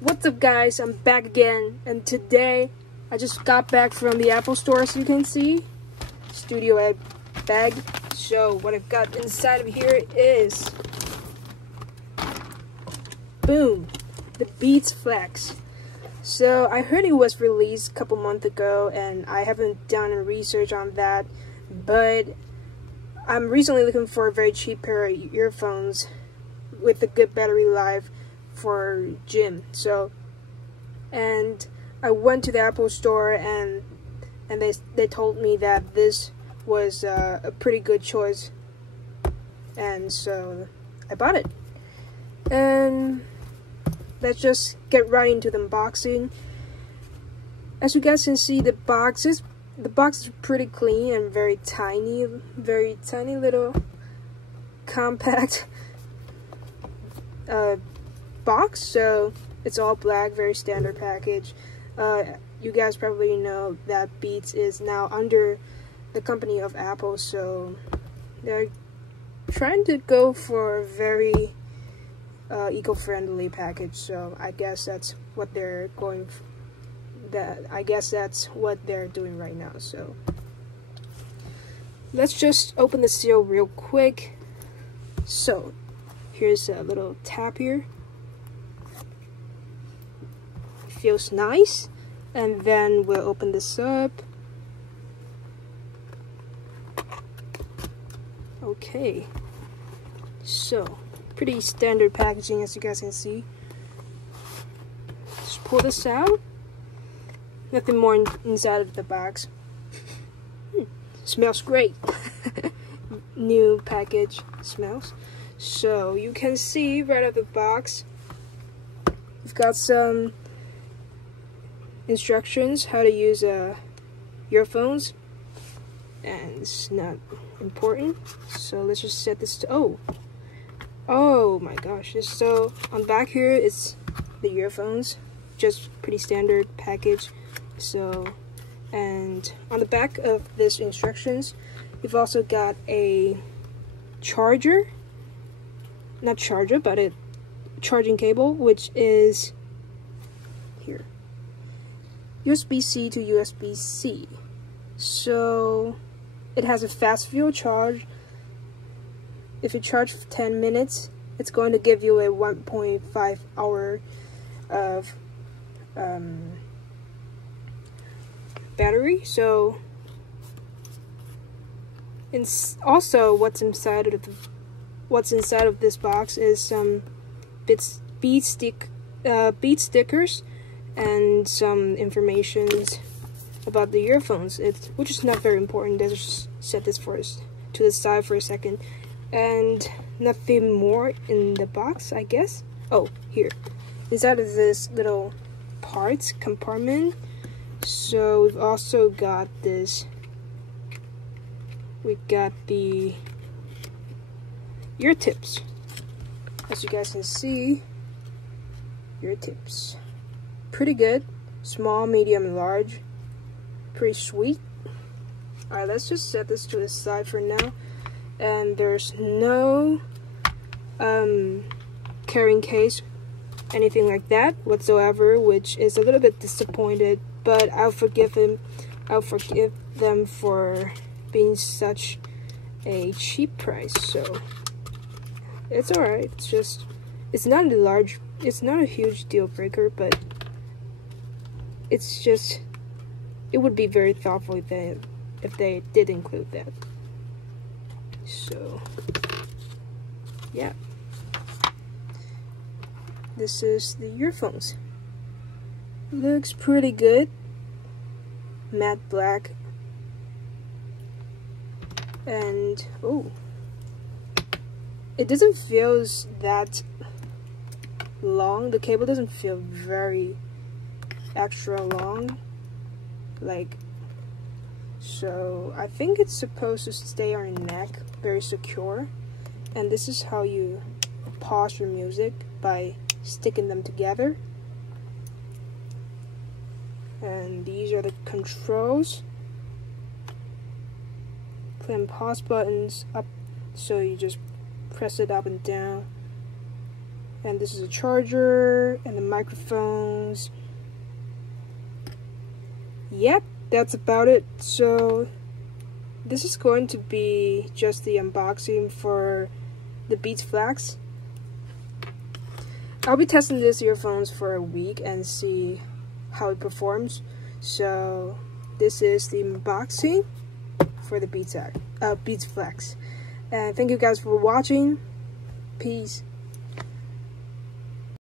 What's up guys, I'm back again, and today I just got back from the Apple store, as you can see. Studio A bag. So what I've got inside of here is, boom, the Beats Flex. So I heard it was released a couple months ago, and I haven't done any research on that, but I'm recently looking for a very cheap pair of earphones with a good battery life for gym. So, and I went to the Apple store, and they told me that this was a pretty good choice, and so I bought it. And let's just get right into the unboxing. As you guys can see, the box is pretty clean and very tiny little compact box. So it's all black, very standard package. You guys probably know that Beats is now under the company of Apple, so they're trying to go for a very eco-friendly package. So I guess that's what they're going for. I guess that's what they're doing right now. So let's just open the seal real quick. So here's a little tab here. Feels nice. And then we'll open this up. Okay, so pretty standard packaging, as you guys can see. Just pull this out. Nothing more inside of the box. Smells great. New package smells. So you can see right out of the box, we've got some instructions how to use earphones, and it's not important. So let's just set this to oh my gosh. So on back here is the earphones, just pretty standard package. So, and on the back of this instructions, you've also got a charger, not charger, but a charging cable, which is here, USB-C to USB-C. So it has a fast fuel charge. If you charge for 10 minutes, it's going to give you a 1.5 hour of battery. So, also what's inside of this box is some Beat stickers and some information about the earphones, which is not very important. Let's just set this to the side for a second. And nothing more in the box, I guess. Oh, here, inside of this little parts compartment. So we've also got this. We got the ear tips. As you guys can see, ear tips, pretty good. Small, medium, large. Pretty sweet. Alright, let's just set this to the side for now. And there's no carrying case, anything like that whatsoever, which is a little bit disappointed, but I'll forgive them for being such a cheap price. So it's alright. It's not a huge deal breaker, but it's just, it would be very thoughtful if they did include that. So yeah, this is the earphones. Looks pretty good. Matte black. And it doesn't feel that long. The cable doesn't feel very extra long, like, so I think it's supposed to stay on your neck, very secure. And this is how you pause your music, by sticking them together. And these are the controls. Play and pause buttons up, so you just press it up and down. And this is a charger and the microphones. Yep, that's about it. So this is going to be just the unboxing for the Beats Flex. I'll be testing these earphones for a week and see how it performs. So this is the unboxing for the Beats Flex. And thank you guys for watching. Peace.